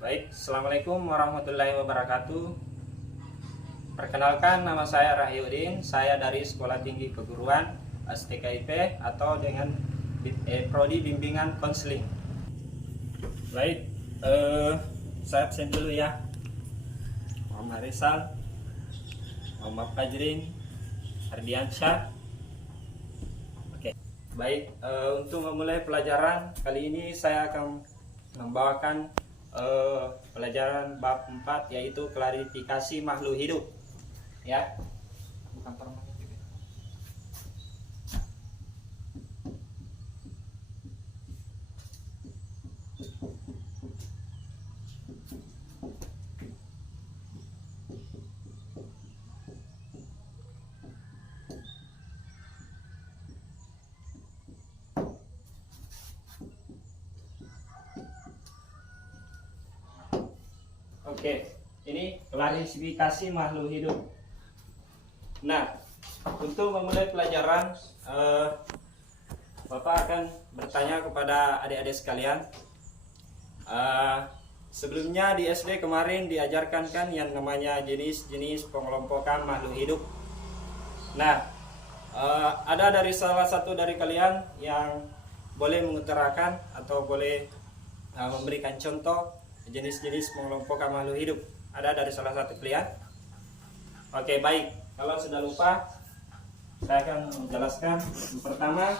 Baik, Assalamualaikum warahmatullahi wabarakatuh. Perkenalkan, nama saya Rahyudin. Saya dari Sekolah Tinggi Keguruan STKIP atau dengan Prodi Bimbingan Konseling. Baik, saya absen dulu ya. Muhammad Rizal, Muhammad Fajrin, Ardiansyah. Oke. Baik, untuk memulai pelajaran kali ini saya akan membawakan pelajaran bab 4, yaitu klarifikasi makhluk hidup ya. Bukan permanen. Oke, ini klarifikasi makhluk hidup. Nah, untuk memulai pelajaran, Bapak akan bertanya kepada adik-adik sekalian. Sebelumnya di SD kemarin diajarkan kan yang namanya jenis-jenis pengelompokan makhluk hidup. Nah, ada dari salah satu dari kalian yang boleh mengutarakan atau boleh memberikan contoh jenis-jenis pengelompokan makhluk hidup. Ada dari salah satu kalian? Oke, baik. Kalau sudah lupa, saya akan menjelaskan. Yang pertama,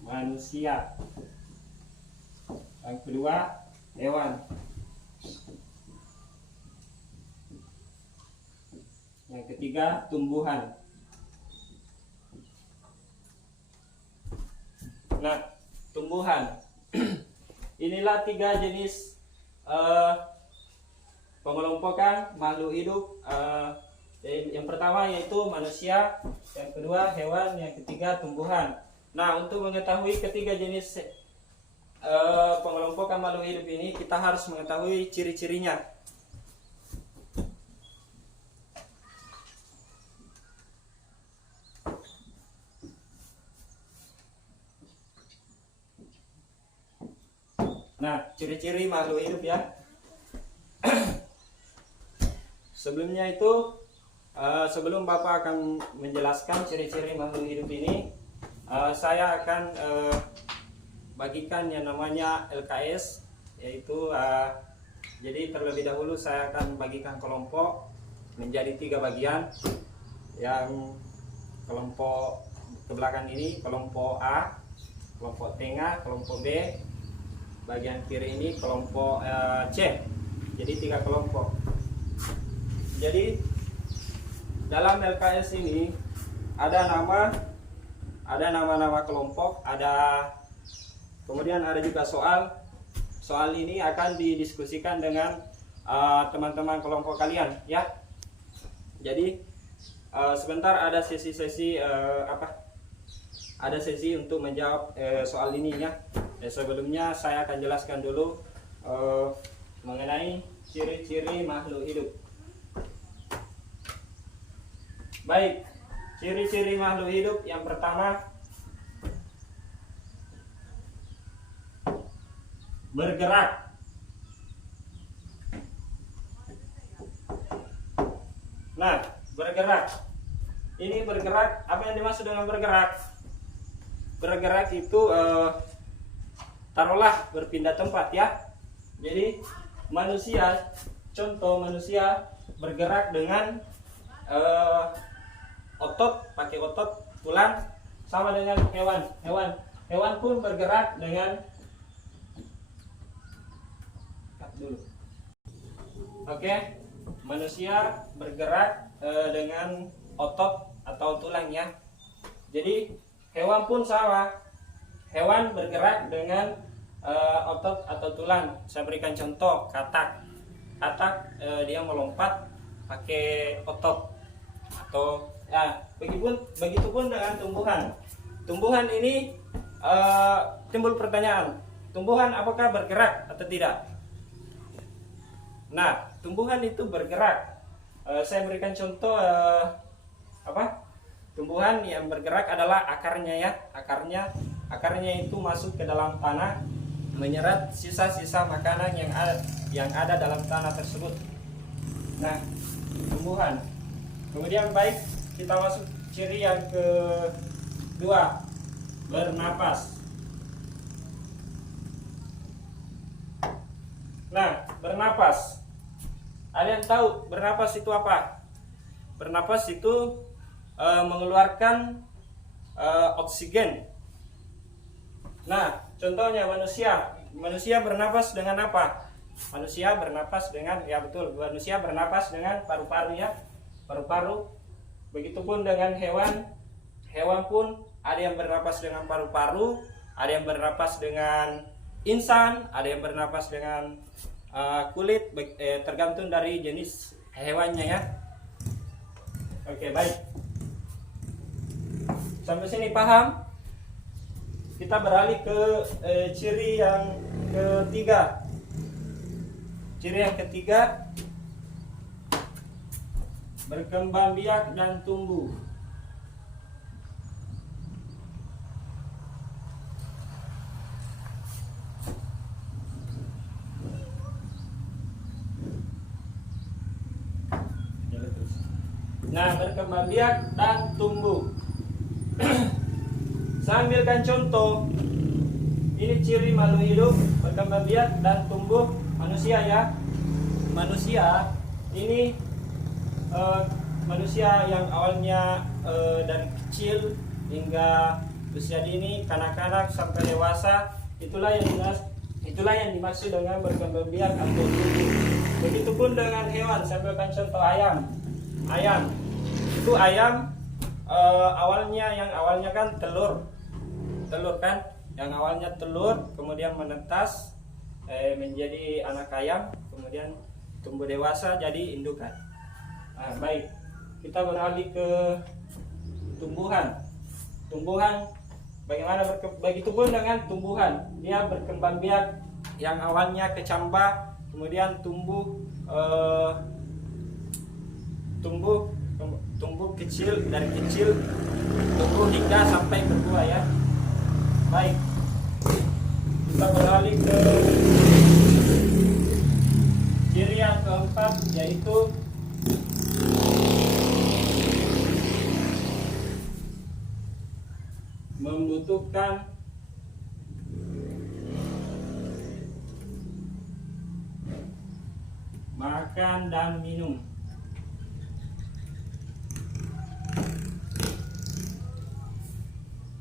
manusia. Yang kedua, hewan. Yang ketiga, tumbuhan. Nah, tumbuhan. Inilah 3 jenis pengelompokan makhluk hidup. Yang pertama yaitu manusia, yang kedua hewan, yang ketiga tumbuhan. Nah, untuk mengetahui ketiga jenis pengelompokan makhluk hidup ini, kita harus mengetahui ciri-cirinya. Nah, ciri-ciri makhluk hidup ya. Sebelumnya itu, sebelum Bapak akan menjelaskan ciri-ciri makhluk hidup ini, saya akan bagikan yang namanya LKS, yaitu jadi terlebih dahulu saya akan bagikan kelompok menjadi 3 bagian. Yang kelompok ke belakang ini kelompok A, kelompok tengah kelompok B, bagian kiri ini kelompok C. Jadi 3 kelompok. Jadi dalam LKS ini ada nama-nama kelompok, kemudian ada juga soal. Soal ini akan didiskusikan dengan teman-teman kelompok kalian ya. Jadi sebentar ada sesi-sesi ada sesi untuk menjawab soal ini ya. Sebelumnya saya akan jelaskan dulu mengenai ciri-ciri makhluk hidup. Baik, ciri-ciri makhluk hidup yang pertama, bergerak. Nah, bergerak. Ini bergerak, apa yang dimaksud dengan bergerak? Bergerak itu taruhlah berpindah tempat ya. Jadi manusia, contoh manusia bergerak dengan otot, pakai otot, tulang, sama dengan hewan pun bergerak dengan manusia bergerak dengan otot atau tulang ya. Jadi hewan pun sama, hewan bergerak dengan otot atau tulang. Saya berikan contoh, katak dia melompat pakai otot. Atau ya, begitupun dengan tumbuhan ini timbul pertanyaan, tumbuhan apakah bergerak atau tidak? Nah, tumbuhan itu bergerak. Saya berikan contoh tumbuhan yang bergerak adalah akarnya ya. Akarnya itu masuk ke dalam tanah. menyerap sisa-sisa makanan yang ada dalam tanah tersebut. Nah, tumbuhan. Kemudian baik, kita masuk ciri yang kedua, bernapas. Nah, bernapas. Kalian tahu bernapas itu apa? Bernapas itu mengeluarkan oksigen. Nah, contohnya manusia bernapas dengan apa? Manusia bernapas dengan, ya betul, manusia bernapas dengan paru-paru ya, paru-paru. Begitupun dengan hewan pun ada yang bernapas dengan paru-paru, ada yang bernapas dengan insan, ada yang bernapas dengan kulit, tergantung dari jenis hewannya ya. Oke, baik. Sampai sini paham? Kita beralih ke ciri yang ketiga. Ciri yang ketiga, berkembang biak dan tumbuh. Nah, berkembang biak dan tumbuh. Saya ambilkan contoh. Ini ciri makhluk hidup, berkembang biak dan tumbuh, manusia ya. Manusia ini manusia yang awalnya dari kecil hingga usia dini, kanak-kanak sampai dewasa, itulah yang dimaksud dengan berkembang biak atau tumbuh. Begitupun dengan hewan. Saya ambilkan contoh ayam. Itu ayam awalnya kan telur kan, yang awalnya telur kemudian menetas menjadi anak ayam, kemudian tumbuh dewasa jadi indukan. Nah, baik, kita beralih ke tumbuhan. Bagaimana begitupun dengan tumbuhan, dia berkembang biak, yang awalnya kecambah kemudian tumbuh kecil, dari kecil tumbuh hingga sampai berbuah ya. Baik, kita beralih ke ciri yang keempat, yaitu membutuhkan makan dan minum.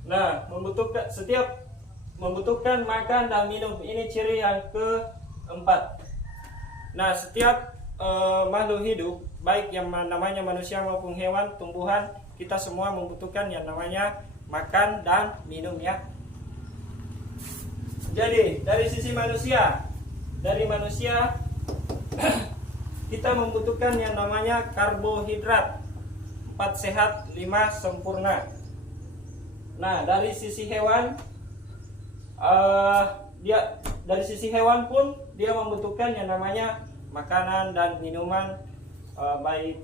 Nah, membutuhkan makan dan minum, ini ciri yang keempat. Nah, setiap makhluk hidup, baik yang namanya manusia maupun hewan, tumbuhan, kita semua membutuhkan yang namanya makan dan minum ya. Jadi dari sisi manusia, kita membutuhkan yang namanya karbohidrat, 4 sehat 5 sempurna. Nah, dari sisi hewan, pun dia membutuhkan yang namanya makanan dan minuman, baik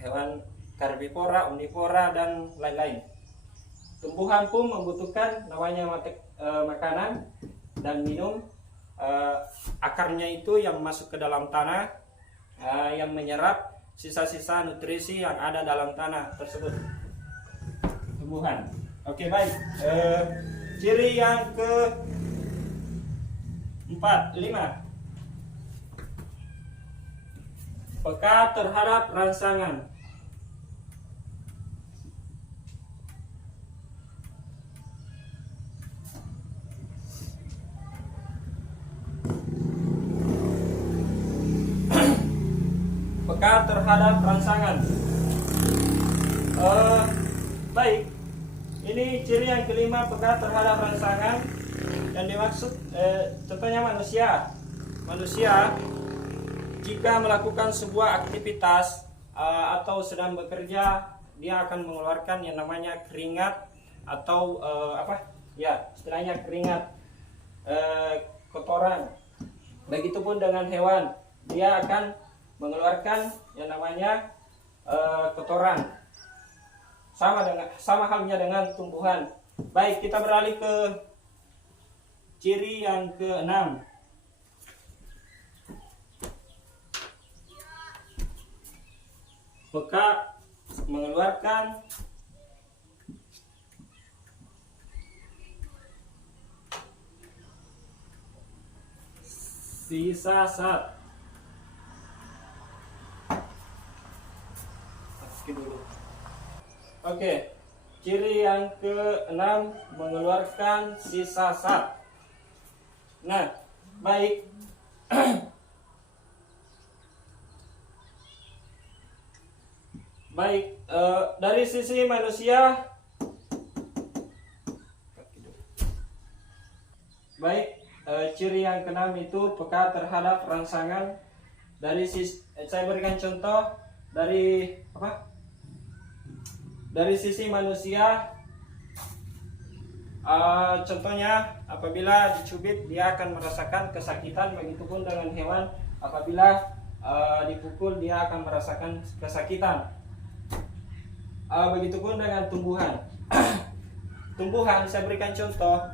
hewan karbivora, omnivora dan lain-lain. Tumbuhan pun membutuhkan namanya makanan dan minum. Akarnya itu yang masuk ke dalam tanah, yang menyerap sisa-sisa nutrisi yang ada dalam tanah tersebut. Tumbuhan. Oke, baik. Ciri yang lima, peka terhadap rangsangan. Peka terhadap rangsangan. Baik, ini ciri yang kelima, peka terhadap rangsangan. Yang dimaksud contohnya manusia jika melakukan sebuah aktivitas atau sedang bekerja, dia akan mengeluarkan yang namanya keringat atau istilahnya keringat, kotoran. Begitupun dengan hewan, dia akan mengeluarkan yang namanya kotoran. Sama halnya dengan tumbuhan. Baik, kita beralih ke ciri yang keenam, peka mengeluarkan sisa zat. Oke, ciri yang keenam mengeluarkan sisa zat. Nah, baik. Baik, dari sisi manusia, baik, ciri yang keenam itu peka terhadap rangsangan. Dari sisi, saya berikan contoh dari apa? Dari sisi manusia, contohnya apabila dicubit dia akan merasakan kesakitan. Begitupun dengan hewan, apabila dipukul dia akan merasakan kesakitan. Begitupun dengan tumbuhan. Tumbuhan, saya berikan contoh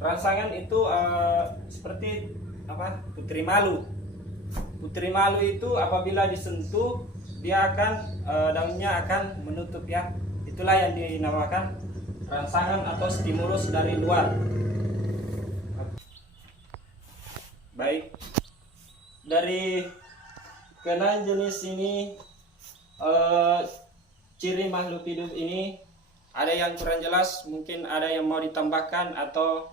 rangsangan itu seperti putri malu. Putri malu itu apabila disentuh dia akan daunnya akan menutup ya. Itulah yang dinamakan rangsangan atau stimulus dari luar. Baik, dari keenam jenis ini, ciri makhluk hidup ini ada yang kurang jelas, mungkin ada yang mau ditambahkan atau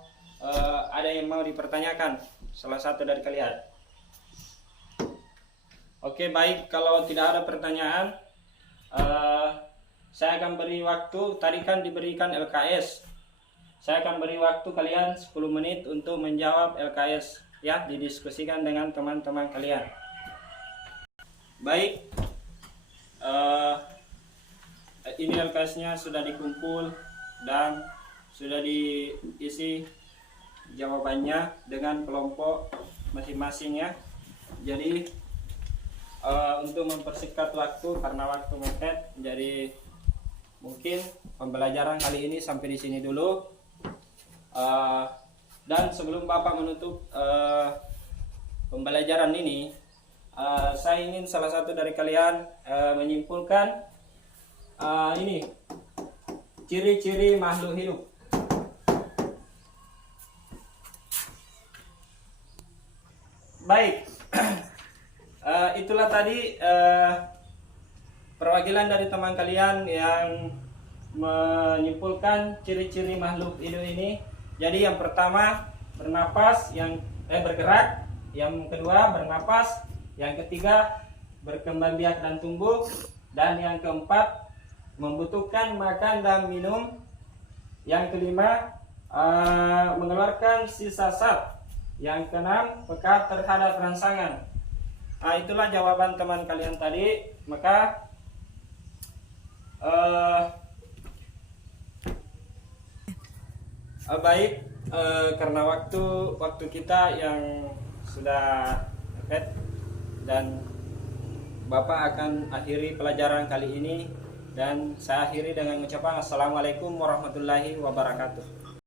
ada yang mau dipertanyakan salah satu dari kalian. Oke, baik, kalau tidak ada pertanyaan, saya akan beri waktu. Tadi kan diberikan LKS, saya akan beri waktu kalian 10 menit untuk menjawab LKS ya, didiskusikan dengan teman-teman kalian. Baik, ini LKS-nya sudah dikumpul dan sudah diisi jawabannya dengan kelompok masing-masing ya. Jadi untuk mempersingkat waktu karena waktu mepet, jadi mungkin pembelajaran kali ini sampai di sini dulu. Dan sebelum Bapak menutup pembelajaran ini, saya ingin salah satu dari kalian menyimpulkan ini ciri-ciri makhluk hidup. Baik, itulah tadi perwakilan dari teman kalian yang menyimpulkan ciri-ciri makhluk hidup ini. Jadi yang pertama bernapas, yang bergerak, yang kedua bernapas, yang ketiga berkembang biak dan tumbuh, dan yang keempat membutuhkan makan dan minum, yang kelima mengeluarkan sisa zat, yang keenam peka terhadap rangsangan. Itulah jawaban teman kalian tadi. Maka baik, karena waktu kita yang sudah mepet dan Bapak akan akhiri pelajaran kali ini, dan saya akhiri dengan ucapan assalamualaikum warahmatullahi wabarakatuh.